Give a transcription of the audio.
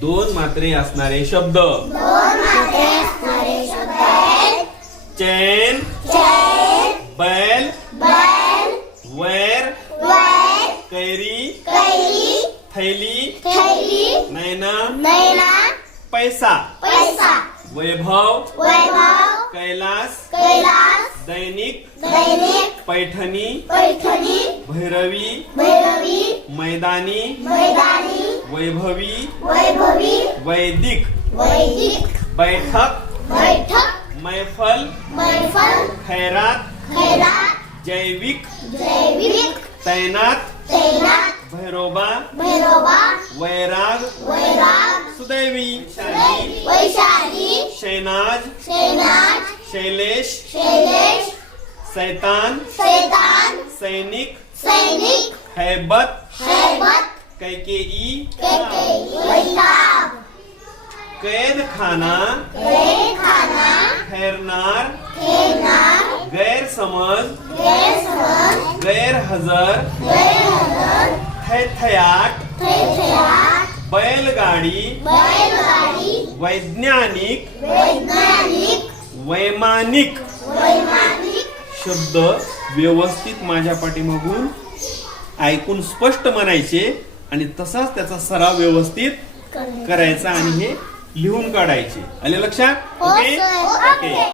दोन मात्रे असणारे शब्द. चैन, बैल, वैर, कैरी, थैली, नैना, पैसा, वैभव, कैलास, दैनिक, पैठणी, भैरवी, मैदानी, वैभवी, वैदिक, बैठक, मैफल, खैरात, जैविक, तैनात, भैरोबा, वैराग, सुदैवी, शैनाज, शैलेश, सैतान, सैनिक, हैबत, कैकेयी, कैद खाना, खैरनार, गैरसमज, गैरहजर, थैथयाट, बैलगाडी, वैज्ञानिक, वैमानिक. शब्द व्यवस्थित माझ्या पाठीमागून ऐकून स्पष्ट म्हणायचे आणि तसाच त्याचा सराव व्यवस्थित करायचा आणि हे लिहून काढायचे. आले लक्षात? ओके.